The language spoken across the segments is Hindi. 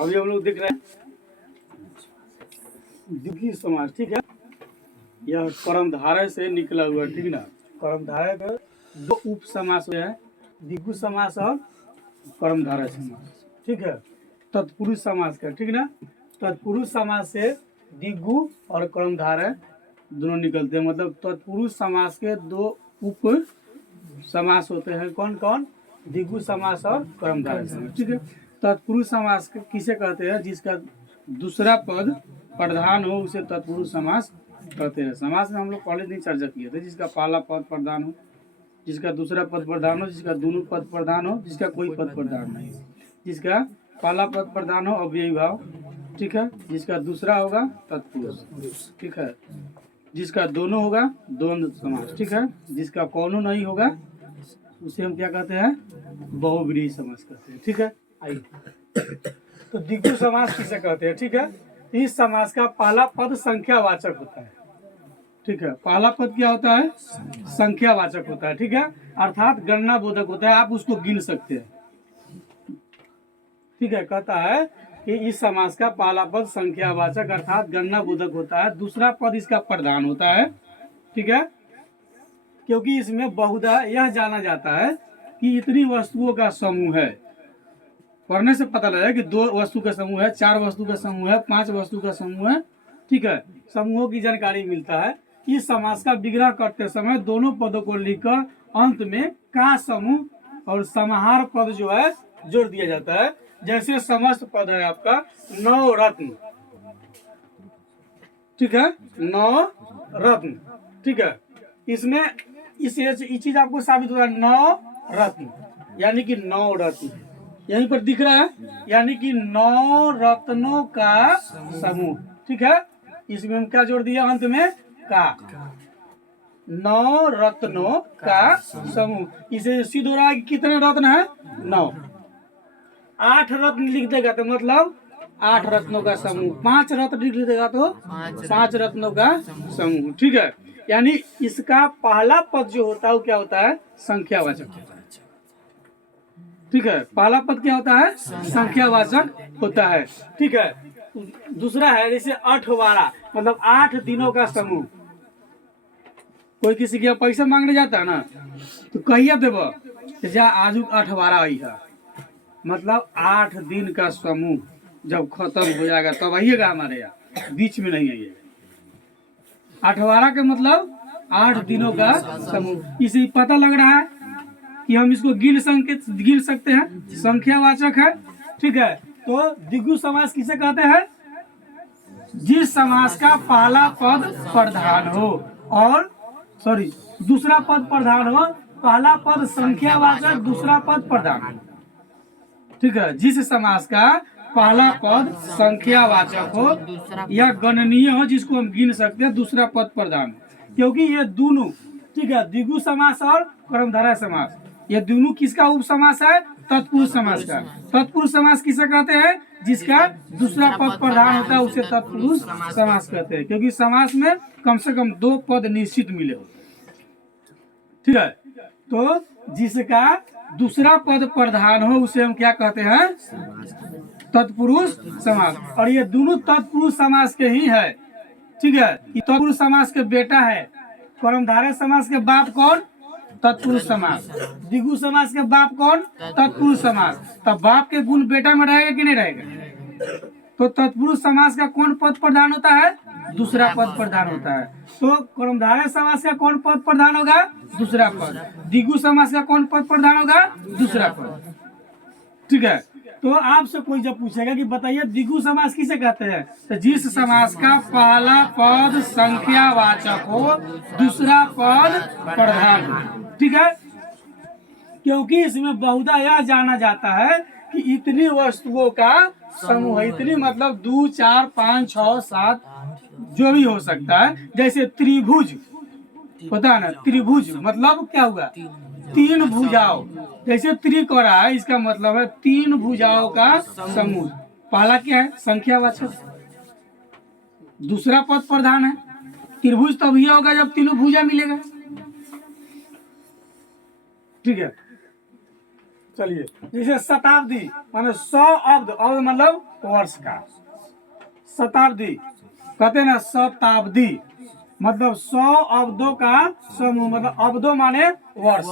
अभी हम लोग देख रहे हैं द्विगु समास, ठीक है। यह कर्मधारय से निकला हुआ, ठीक ना। कर्मधारय का दो उप समास है, द्विगु समास और कर्मधारय समास, ठीक है। तत्पुरुष समास का, ठीक ना। तत्पुरुष समास से द्विगु और कर्मधारय दोनों निकलते हैं। मतलब तत्पुरुष समास के दो उप समास होते हैं, कौन कौन? द्विगु समास और कर्मधारय समास, ठीक है। तत्पुरुष समास किसे कहते हैं? जिसका दूसरा पद प्रधान हो उसे तत्पुरुष समास कहते हैं। समास में हम लोग पहले दिन चर्चा किए थे। जिसका पहला पद प्रधान हो, जिसका दूसरा पद प्रधान हो, जिसका दोनों पद प्रधान हो, जिसका कोई पद प्रधान नहीं हो। जिसका पहला पद प्रधान हो अव्ययी भाव, ठीक है। जिसका दूसरा होगा तत्पुरुष, ठीक है। जिसका दोनों होगा द्वंद्व समास, ठीक है। जिसका कौनों नहीं होगा उसे हम क्या कहते हैं? बहुव्रीहि समास कहते हैं, ठीक है। आइए, तो द्विगु समास किसे कहते हैं, ठीक है। इस समास का पहला पद संख्यावाचक होता है, ठीक है। पहला पद क्या होता है? संख्यावाचक होता है, ठीक है। अर्थात गणना बोधक होता है, आप उसको गिन सकते हैं, ठीक है। कहता है कि इस समास का पहला पद संख्यावाचक अर्थात गणना बोधक होता है। दूसरा पद इसका प्रधान होता है, ठीक है। क्योंकि इसमें बहुधा यह जाना जाता है कि इतनी वस्तुओं का समूह है। पढ़ने से पता लगा कि 2 वस्तु का समूह है, 4 वस्तु का समूह है, 5 वस्तु का समूह है, ठीक है। समूहों की जानकारी मिलता है। इस समास का विग्रह करते समय दोनों पदों को लिखकर अंत में का समूह और समाहार पद जो है जोड़ दिया जाता है। जैसे समस्त पद है आपका 9 रत्न, ठीक है। 9 रत्न, ठीक है। इसमें इस चीज आपको साबित होता है 9 रत्न, यानी कि 9 रत्न यहीं पर दिख रहा है, यानी कि 9 रत्नों का समूह, ठीक है। इसमें हम क्या जोड़ दिया अंत में? का। 9 रत्नों का समूह। इसे सिद्ध हो रहा है कि कितने रत्न है? 9। 8 रत्न लिख देगा तो मतलब 8 रत्नों का समूह। 5 रत्न लिख देगा तो 5 रत्नों का समूह, ठीक है। यानी इसका पहला पद जो होता है वो क्या होता है? संख्यावाचक होता है, ठीक है। पहला पद क्या होता है? संख्यावाचक होता है, ठीक है। दूसरा है जैसे 8वारा, मतलब 8 दिनों का समूह। कोई किसी के पैसा मांगने जाता है ना, तो कहिए देव जा आज 8वारा आई है, मतलब 8 दिन का समूह जब खत्म हो जाएगा तब आइएगा हमारे यहाँ, बीच में नहीं आइएगा। 8वारा का मतलब 8 दिनों का समूह। इसे पता लग रहा है कि हम इसको गिन सकते हैं, संख्यावाचक है, ठीक है। तो द्विगु समास किसे कहते हैं? जिस समास का पहला पद प्रधान हो और दूसरा पद प्रधान हो। पहला पद संख्यावाचक, दूसरा पद प्रधान, ठीक है। जिस समास का पहला पद संख्यावाचक हो या गणनीय हो, जिसको हम गिन सकते हैं, दूसरा पद प्रधान हो। क्योंकि ये दोनों, ठीक है, द्विगु समास और कर्मधारय समास, ये दोनों किसका उप समास है? तत्पुरुष समास का। तत्पुरुष समास किसे कहते हैं? जिसका दूसरा पद प्रधान होता है उसे तत्पुरुष समास कहते हैं। क्योंकि समास में कम से कम 2 पद निश्चित मिले होते हैं, ठीक है। तो जिसका दूसरा पद प्रधान हो उसे हम क्या कहते हैं? तत्पुरुष समास। और ये दोनों तत्पुरुष समास के ही है, ठीक है। ये तत्पुरुष समास के बेटा है। कर्मधारय समास के बाप कौन? तत्पुरुष समास। द्विगु समास के बाप कौन? तत्पुरुष समास। तब बाप के गुण बेटा में रहेगा कि नहीं रहेगा? तो तत्पुरुष समास का कौन पद प्रधान होता है? दूसरा पद प्रधान होता है। तो कर्मधारय समास का कौन पद प्रधान होगा? दूसरा पद। द्विगु समास का कौन पद प्रधान होगा? दूसरा पद, ठीक है। तो आपसे कोई जब पूछेगा कि बताइए द्विगु समास किसे कहते हैं, तो जिस समास का पहला पद संख्यावाचक हो, दूसरा पद प्रधान हो, ठीक है। क्योंकि इसमें बहुधा यह जाना जाता है कि इतनी वस्तुओं का समूह है। इतनी मतलब 2, 4, 5, 6, 7 जो भी हो सकता है। जैसे त्रिभुज होता है ना, त्रिभुज मतलब क्या हुआ? 3 भुजाओं। जैसे त्रिक हो रहा है, इसका मतलब है 3 भुजाओं का समूह। पहला क्या है? संख्यावाचक। दूसरा पद प्रधान है। त्रिभुज तभी होगा जब तीनों भुजा मिलेगा, ठीक है। चलिए, जैसे शताब्दी माने 100 अब्द, अब्द मतलब वर्ष का। शताब्दी कहते हैं ना, शताब्दी मतलब 100 अब्दों का समूह, मतलब अब्दों माने वर्ष,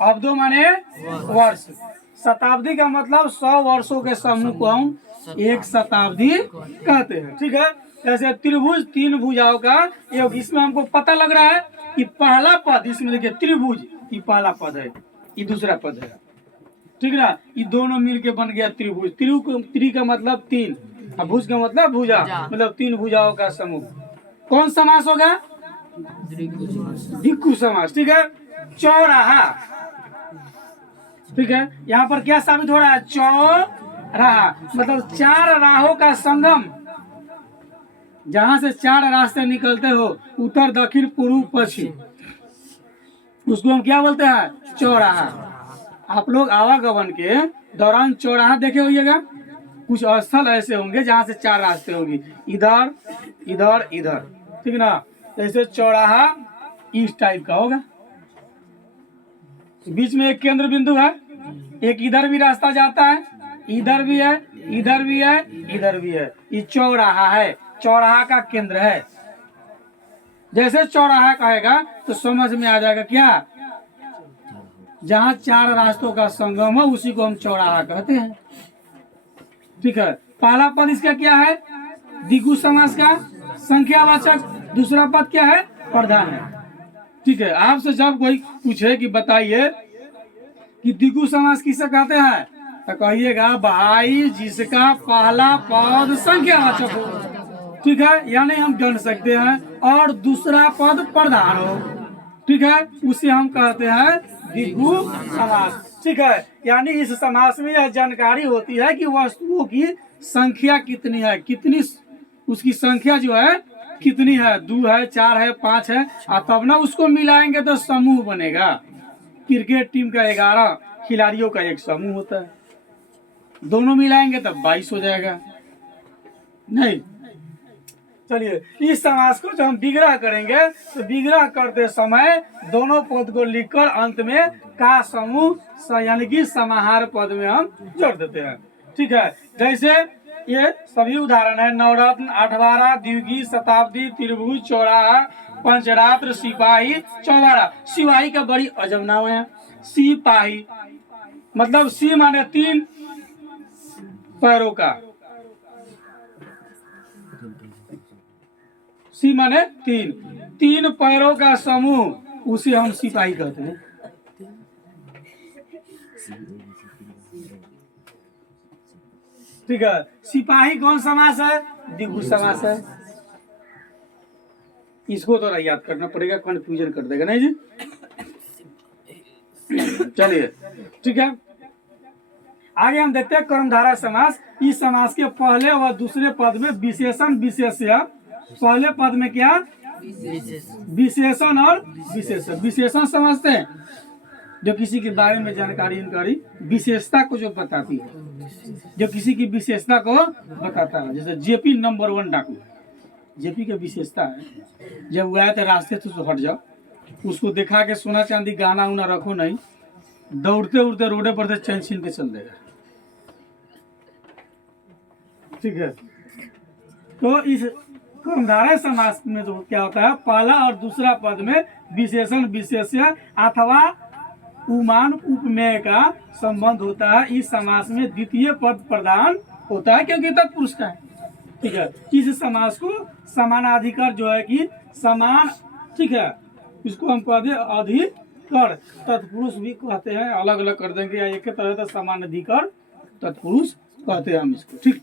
अब्दों माने वर्ष। शताब्दी का मतलब 100 वर्षों के समूह को हम एक शताब्दी कहते हैं। ठीक है, जैसे त्रिभुज 3 भुजाओं का योग। इसमें हमको पता लग रहा है कि पहला पद, इसमें देखिए त्रिभुज, ये पहला पद है, ये दूसरा पद है, ठीक ना। ये दोनों मिलके बन गया त्रिभुज। त्रि का मतलब 3 और भुज का मतलब भुजा, मतलब 3 भुजाओं का समूह। कौन समास होगा? भिक्खु समास। ठीक है, चौराहा। ठीक है, यहाँ पर क्या साबित हो रहा है? चौराहा मतलब 4 राहों का संगम, जहां से 4 रास्ते निकलते हो, उत्तर दक्षिण पूर्व पश्चिम, उसको हम क्या बोलते हैं? चौराहा। आप लोग आवागमन के दौरान चौराहा देखे होइएगा, कुछ स्थल ऐसे होंगे जहां से 4 रास्ते होंगी, इधर इधर इधर, ठीक ना। जैसे चौराहा इस टाइप का होगा, बीच में एक केंद्र बिंदु है, एक इधर भी रास्ता जाता है, इधर भी है, इधर भी है, इधर भी है, ये चौराहा है, चौराहा का केंद्र है। जैसे चौराहा कहेगा तो समझ में आ जाएगा क्या, जहाँ 4 रास्तों का संगम है उसी को हम चौराहा कहते हैं। ठीक है, पहला पद इसका क्या है? द्विगु समास का संख्यावाचक। दूसरा पद क्या है? प्रधान है। ठीक है, आपसे जब कोई पूछे कि बताइए कि द्विगु समास किसे कहते हैं, तो कहिएगा भाई जिसका पहला पद संख्यावाचक हो। ठीक है, यानी हम गण सकते हैं, और दूसरा पद प्रधान हो। ठीक है, उसे हम कहते हैं द्विगु समास। ठीक है, यानी इस समास में यह जानकारी होती है कि वस्तुओं की संख्या कितनी है, कितनी उसकी संख्या जो है कितनी है, 2 है, 4 है, 5 है, और तब ना उसको मिलाएंगे तो समूह बनेगा। क्रिकेट टीम का 11 खिलाड़ियों का एक समूह होता है, दोनों मिलाएंगे तब 22 हो जाएगा। नहीं, चलिए इस समास को जो हम विग्रह करेंगे तो विग्रह करते समय दोनों पद को लिखकर अंत में का समूह यानी कि समाहार पद में हम जोड़ देते हैं। ठीक है, जैसे ये सभी उदाहरण है, नवरत्न, अठवारा, द्विगी, शताब्दी, त्रिभुज, चौराहा, पंचरात्र, सिपाही, चौबारा। सिपाही का बड़ी अजब नाम है, सिपाही मतलब सी माने 3 पैरों का, सी माने 3 पैरों का समूह, उसे हम सिपाही कहते हैं। ठीक है, सिपाही कौन समास है? द्विगु समास है। इसको तो याद करना पड़ेगा, कंफ्यूजन कर देगा नहीं जी। चलिए ठीक है, आगे हम देखते हैं कर्मधारय समास। इस समास के पहले व दूसरे पद में विशेषण विशेष्य। पहले पद में क्या? विशेषण और विशेषण। विशेषण समझते हैं, जो किसी के बारे में जानकारी विशेषता को जो बताती है, जो किसी की विशेषता को बताता है। जैसे जेपी नंबर 1 डाकू, जेपी की विशेषता है, जब वो आए तो रास्ते तो हट जाओ, उसको दिखा के सोना चांदी गहना उना रखो नहीं, दौड़ते उड़ते रोडे पर से चैन छीन के चल देगा। ठीक है, तो इस कर्मधारय समास में तो क्या होता है, पहला और दूसरा पद में विशेषण विशेष्य अथवा उपमान उपमेय का संबंध होता है। इस समास में द्वितीय पद प्रधान होता है क्योंकि तत्पुरुष का है। ठीक है, इस समास को समानाधिकार जो है कि समान, ठीक है, इसको हम कहते हैं अधिकर, तत्पुरुष भी कहते हैं, अलग अलग कर देंगे या एक तरह का समानाधिकार तत्पुरुष कहते हैं हम इसको। ठीक,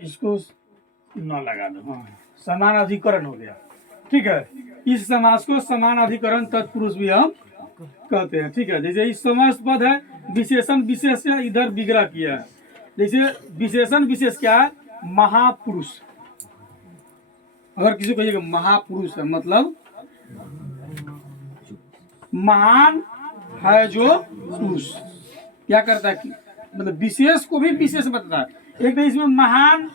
इसको न लगा दो, हाँ, समान अधिकरण हो गया। ठीक है, इस समास को समान अधिकरण तत्पुरुष भी हम कहते हैं। ठीक है, जैसे इस समास पद है विशेषण विशेष से इधर विग्रह किया है। जैसे विशेषण विशेष क्या है? महापुरुष। अगर किसी को कहिएगा महापुरुष है मतलब महान है जो पुरुष, क्या करता है कि मतलब विशेष को भी विशेष बताता है। एक तो इसमें महान,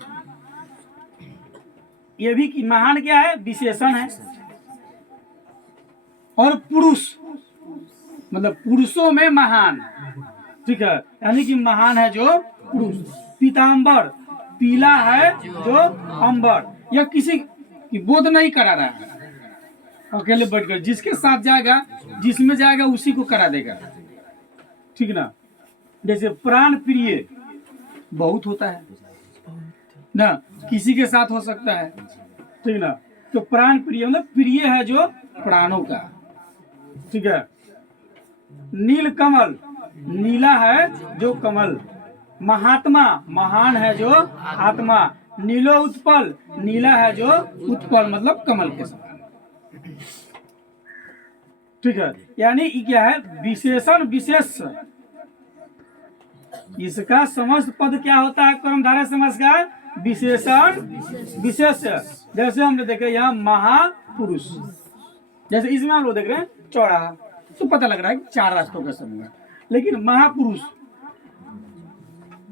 ये भी कि महान क्या है? विशेषण है। और पुरुष मतलब पुरुषों में महान, ठीक है, यानी कि महान है जो पुरुष। पीताम्बर, पीला है जो अंबर, यह किसी की बोध नहीं करा रहा है, अकेले बैठकर जिसके साथ जाएगा, जिसमें जाएगा उसी को करा देगा, ठीक ना। जैसे प्राण प्रिय बहुत होता है ना, किसी के साथ हो सकता है, ठीक ना। तो प्राण प्रिय मतलब प्रिय है जो प्राणों का, ठीक है। नील कमल, नीला है जो कमल। महात्मा, महान है जो आत्मा। नीलो उत्पल, नीला है जो उत्पल मतलब कमल के समान, ठीक है। यानी ये क्या है, विशेषण विशेष। इसका समस्त पद क्या होता है कर्मधारय समास का, विशेषण विशेष। जैसे हमने देखे यहाँ महापुरुष, जैसे इसमें हम लोग देख रहे हैं चौराहा, तो पता लग रहा है कि 4 रास्तों का समूह है, लेकिन महापुरुष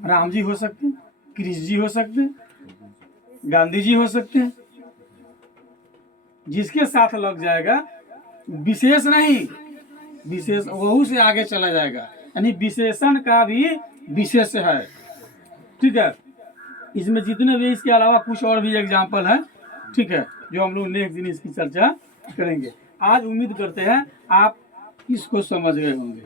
राम जी हो सकते हैं, कृष्ण जी हो सकते हैं, गांधी जी हो सकते हैं। जिसके साथ लग जाएगा विशेष नहीं, विशेष वहू से आगे चला जाएगा, यानी विशेषण का भी विशेष है, ठीक है। इसमें जितने भी, इसके अलावा कुछ और भी एग्जाम्पल है, ठीक है, जो हम लोग नेक्स्ट दिन इसकी चर्चा करेंगे। आज उम्मीद करते हैं आप इसको समझ गए होंगे।